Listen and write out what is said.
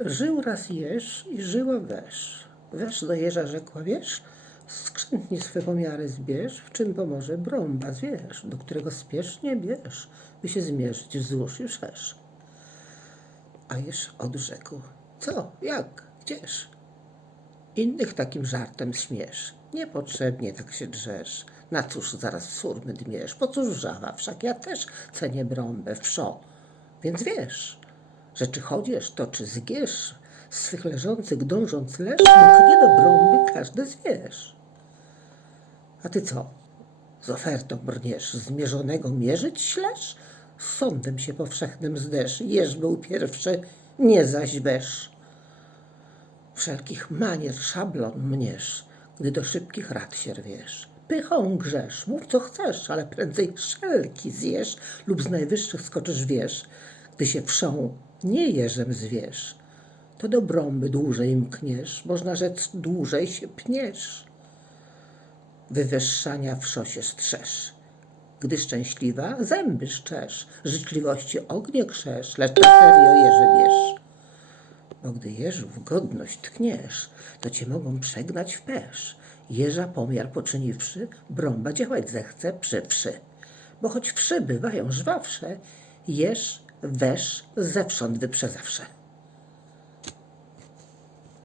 Żył raz jeż i żyła wesz. Wesz do jeża rzekła, wiesz, skrzętnie swe pomiary zbierz, w czym pomoże brąba zwierz, do którego spiesznie bierz, by się zmierzyć wzdłuż i wszerz. A jeż odrzekł, co, jak, gdzież? Innych takim żartem śmiesz, niepotrzebnie tak się drzesz. Na cóż zaraz surmy dmiesz, po cóż wrzawa, wszak ja też cenię brąbę wszo. Więc wiesz, że czy chodzisz, to czy zgiesz, z swych leżących dążąc leż, mknie do brąby każdy zwierz. A ty co, z ofertą brniesz, zmierzonego mierzyć ślesz? Z sądem się powszechnym zdesz, jeż był pierwszy, nie zaś besz. Wszelkich manier szablon mniesz, gdy do szybkich rad się rwiesz. Pychą grzesz, mów co chcesz, ale prędzej szelki zjesz lub z najwyższych skoczysz wiesz, gdy się wszą nie jeżem zwierz. To do brąby dłużej mkniesz, można rzec dłużej się pniesz. Wywyższania w szosie strzesz. Gdy szczęśliwa, zęby szczesz, życzliwości ognie krzesz, lecz na serio jeży wiesz. Bo gdy jeżów godność tkniesz, to cię mogą przegnać w pesz. Jeża pomiar poczyniwszy, brąba działać zechce przy wszy. Bo choć wszy bywają żwawsze, jeż, wesz zewsząd wyprze zawsze.